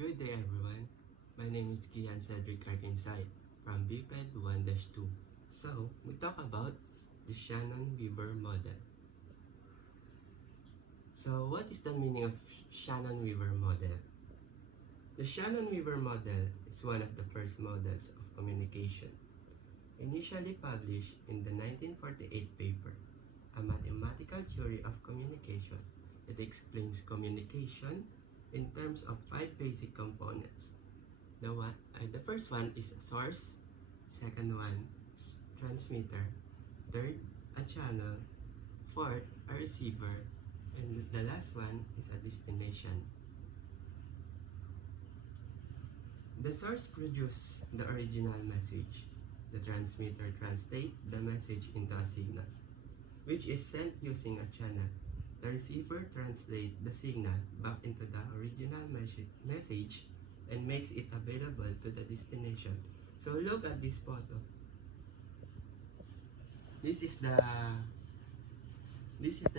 Good day everyone. My name is Kian Cedric Arkinside from BPED 1-2. So, we talk about the Shannon-Weaver model. So, what is the meaning of Shannon-Weaver model? The Shannon-Weaver model is one of the first models of communication. Initially published in the 1948 paper, A Mathematical Theory of Communication, it explains communication in terms of 5 basic components. The first one is a source, second one is transmitter, third a channel, fourth a receiver, and the last one is a destination. The source produces the original message. The transmitter translates the message into a signal, which is sent using a channel. The receiver translates the signal back into the original message and makes it available to the destination. So look at this photo. This is the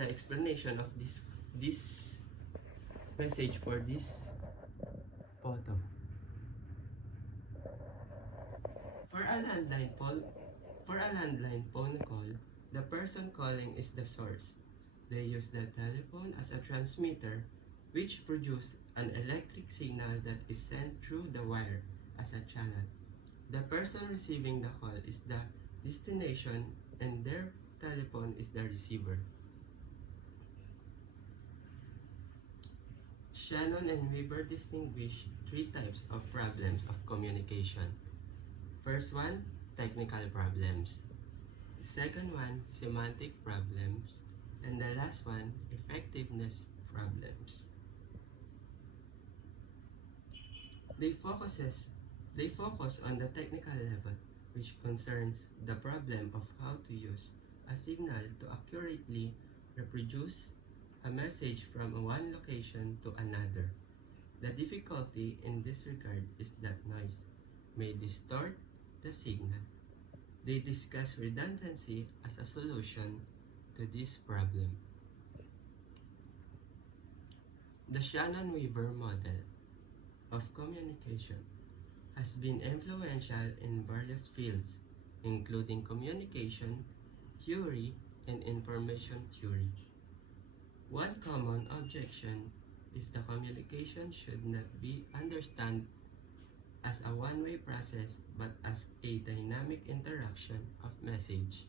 explanation of this message for this photo. For a landline phone call, the person calling is the source. They use the telephone as a transmitter, which produces an electric signal that is sent through the wire as a channel. The person receiving the call is the destination and their telephone is the receiver. Shannon and Weaver distinguish 3 types of problems of communication. First one, technical problems. The second one, semantic problems. And the last one, effectiveness problems. They focus on the technical level, which concerns the problem of how to use a signal to accurately reproduce a message from one location to another. The difficulty in this regard is that noise may distort the signal. They discuss redundancy as a solution to this problem. The Shannon-Weaver model of communication has been influential in various fields, including communication theory and information theory. One common objection is the communication should not be understood as a one-way process but as a dynamic interaction of message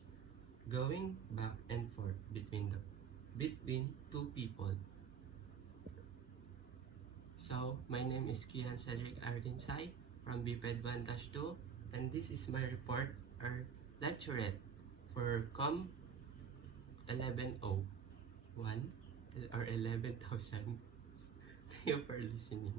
going back and forth between two people. So, my name is Kian Cedric Arkinside from BPED 1-2, and this is my report or lecturette for COM 1101 or 11,000. Thank you for listening.